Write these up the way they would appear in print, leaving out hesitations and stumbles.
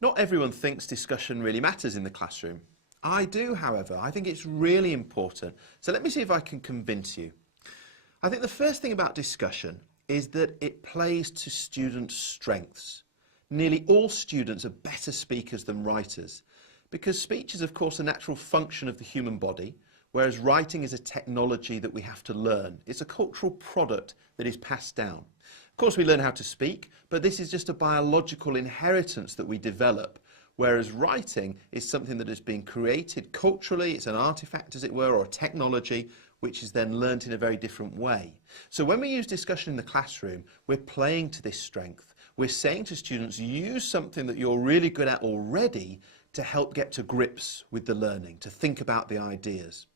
Not everyone thinks discussion really matters in the classroom. I do, however. I think it's really important. So let me see if I can convince you. I think the first thing about discussion is that it plays to students' strengths. Nearly all students are better speakers than writers, because speech is, of course, a natural function of the human body, whereas writing is a technology that we have to learn. It's a cultural product that is passed down. Of course, we learn how to speak, but this is just a biological inheritance that we develop, whereas writing is something that has been created culturally. It's an artifact, as it were, or a technology, which is then learnt in a very different way. So when we use discussion in the classroom, we're playing to this strength. We're saying to students, use something that you're really good at already to help get to grips with the learning, to think about the ideas.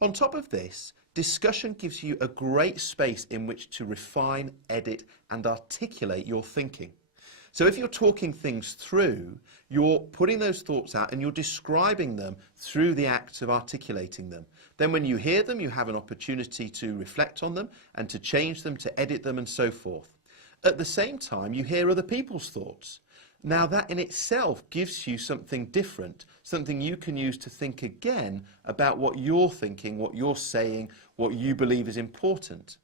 On top of this, discussion gives you a great space in which to refine, edit, and articulate your thinking. So if you're talking things through, you're putting those thoughts out and you're describing them through the act of articulating them. Then when you hear them, you have an opportunity to reflect on them and to change them, to edit them, and so forth. At the same time, you hear other people's thoughts. Now that in itself gives you something different, something you can use to think again about what you're thinking, what you're saying, what you believe is important.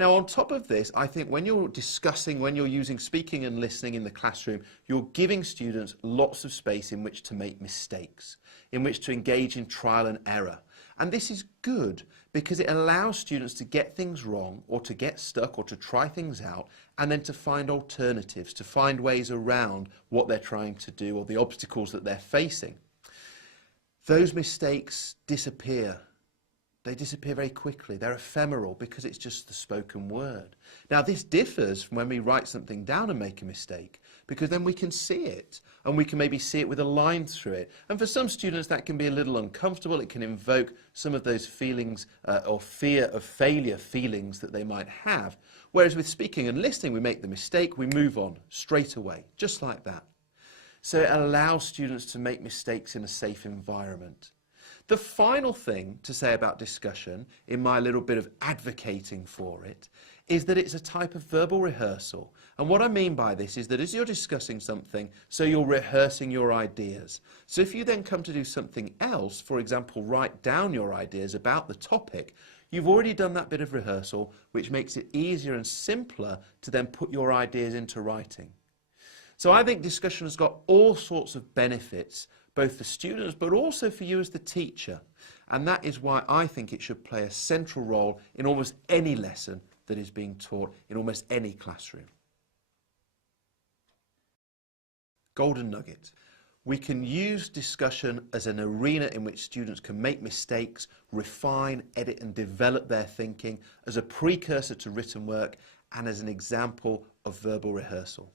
Now, on top of this, I think when you're discussing, when you're using speaking and listening in the classroom, you're giving students lots of space in which to make mistakes, in which to engage in trial and error. And this is good because it allows students to get things wrong or to get stuck or to try things out and then to find alternatives, to find ways around what they're trying to do or the obstacles that they're facing. Those mistakes disappear. They disappear very quickly. They're ephemeral because it's just the spoken word. Now, this differs from when we write something down and make a mistake, because then we can see it and we can maybe see it with a line through it. And for some students, that can be a little uncomfortable. It can invoke some of those feelings or fear of failure feelings that they might have. Whereas with speaking and listening, we make the mistake, we move on straight away, just like that. So it allows students to make mistakes in a safe environment. The final thing to say about discussion, in my little bit of advocating for it, is that it's a type of verbal rehearsal. And what I mean by this is that as you're discussing something, so you're rehearsing your ideas. So if you then come to do something else, for example, write down your ideas about the topic, you've already done that bit of rehearsal, which makes it easier and simpler to then put your ideas into writing. So I think discussion has got all sorts of benefits, both for students but also for you as the teacher. And that is why I think it should play a central role in almost any lesson that is being taught in almost any classroom. Golden nugget. We can use discussion as an arena in which students can make mistakes, refine, edit and develop their thinking as a precursor to written work and as an example of verbal rehearsal.